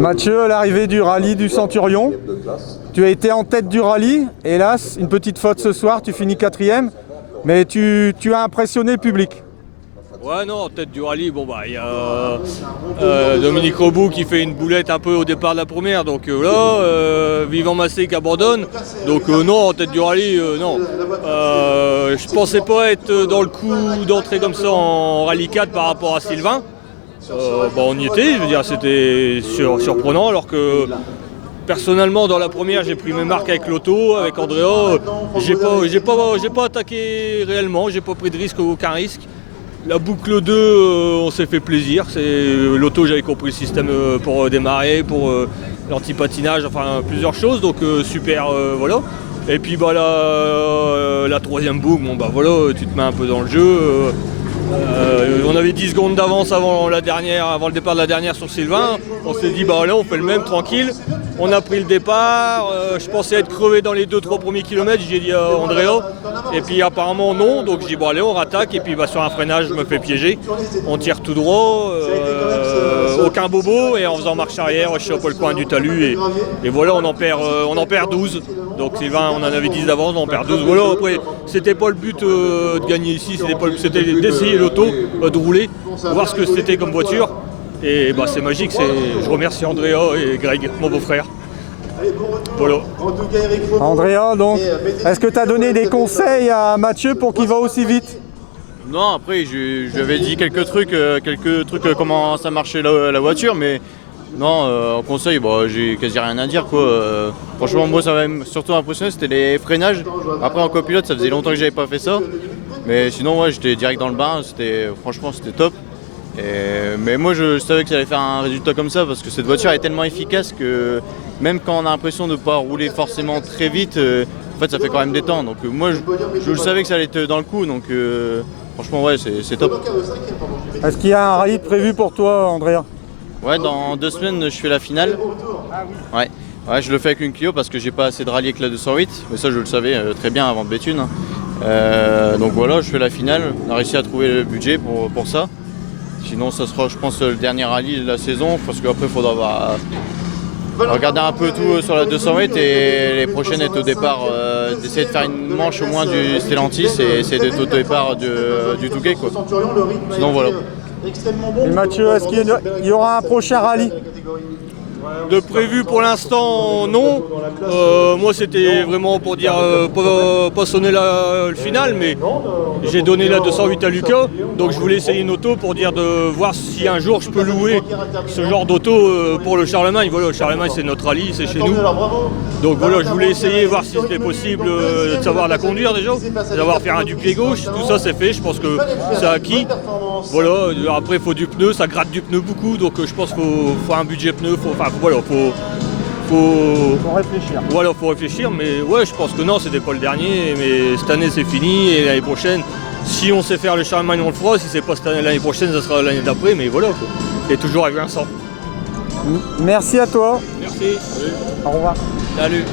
Mathieu, à l'arrivée du rallye du Centurion, tu as été en tête du rallye. Hélas, une petite faute ce soir, tu finis 4e, mais tu as impressionné le public. Ouais, non, en tête du rallye, bon bah il y a Dominique Roboux qui fait une boulette un peu au départ de la première, donc Vivant Massé qui abandonne, donc non, en tête du rallye, non. Je pensais pas être dans le coup d'entrer comme ça en rallye 4 par rapport à Sylvain. On y était, je veux dire, c'était surprenant, alors que personnellement dans la première j'ai pris mes marques avec l'auto, avec Andrea, j'ai pas attaqué réellement, j'ai pas pris de risque, aucun risque. La boucle 2, on s'est fait plaisir. L'auto, j'avais compris le système pour démarrer, pour l'anti-patinage, enfin plusieurs choses, donc super, voilà. Et puis bah, la troisième boucle, bon, bah, voilà, tu te mets un peu dans le jeu. On avait 10 secondes d'avance avant le départ de la dernière sur Sylvain. On s'est dit bah là on fait le même tranquille. On a pris le départ. Je pensais être crevé dans les 2-3 premiers kilomètres, j'ai dit à Andrea. Et puis apparemment non, donc je dis bon allez on rattaque. Et puis bah, sur un freinage je me fais piéger. On tire tout droit, aucun bobo, et en faisant marche arrière, je chope le coin du talus et voilà on en perd 12. Donc Sylvain, on en avait 10 d'avance, on perd 12. Voilà, après, c'était pas le but de gagner ici, c'était d'essayer l'auto, de rouler, voir ce que c'était comme voiture. Et bah, c'est magique, je remercie Andrea et Greg, mon beau-frère. Voilà. Andrea, donc, est-ce que tu as donné des conseils à Mathieu pour qu'il va aussi vite? Non, après, je lui avais dit quelques trucs comment ça marchait la voiture, mais non, en conseil, j'ai quasi rien à dire, quoi. Franchement, moi, ça m'a surtout impressionné, c'était les freinages. Après, en copilote, ça faisait longtemps que j'avais pas fait ça. Mais sinon, ouais, j'étais direct dans le bain, franchement, c'était top. Mais moi, je savais que ça allait faire un résultat comme ça, parce que cette voiture est tellement efficace que même quand on a l'impression de ne pas rouler forcément très vite, en fait, ça fait quand même des temps. Donc moi, je savais que ça allait être dans le coup, donc franchement, ouais, c'est top. Est-ce qu'il y a un rallye prévu pour toi, Andrea? Ouais, dans 2 semaines, je fais la finale. Ouais, je le fais avec une Clio parce que j'ai pas assez de rallye avec la 208, mais ça je le savais très bien avant de Béthune. Donc voilà, je fais la finale. On a réussi à trouver le budget pour ça. Sinon, ça sera, je pense, le dernier rallye de la saison, parce qu'après, il faudra regarder un peu tout sur la 208 et les prochaines être au départ, d'essayer de faire une manche au moins du Stellantis et essayer d'être au départ du Touquet, quoi. Sinon, voilà. Et Mathieu, est-ce qu'il y aura un prochain rallye? De prévu pour l'instant, non. Moi, c'était vraiment pour dire, pas sonner le final, mais j'ai donné la 208 à Lucas, donc je voulais essayer une auto pour dire de voir si un jour je peux louer ce genre d'auto pour le Charlemagne. Voilà, le Charlemagne, c'est notre rallye, c'est chez nous. Donc voilà, je voulais essayer, voir si c'était possible de savoir la conduire déjà, d'avoir faire un du pied gauche, tout ça c'est fait, je pense que c'est acquis. Voilà, après il faut du pneu, ça gratte du pneu beaucoup, donc je pense qu'il faut un budget pneu, faut réfléchir. Voilà, faut réfléchir, mais ouais, je pense que non, c'était pas le dernier, mais cette année c'est fini, et l'année prochaine, si on sait faire le Charlemagne, on le fera, si c'est pas cette année, l'année prochaine, ça sera l'année d'après, mais voilà, quoi. Et toujours avec Vincent. Merci à toi. Merci. Au revoir. Salut.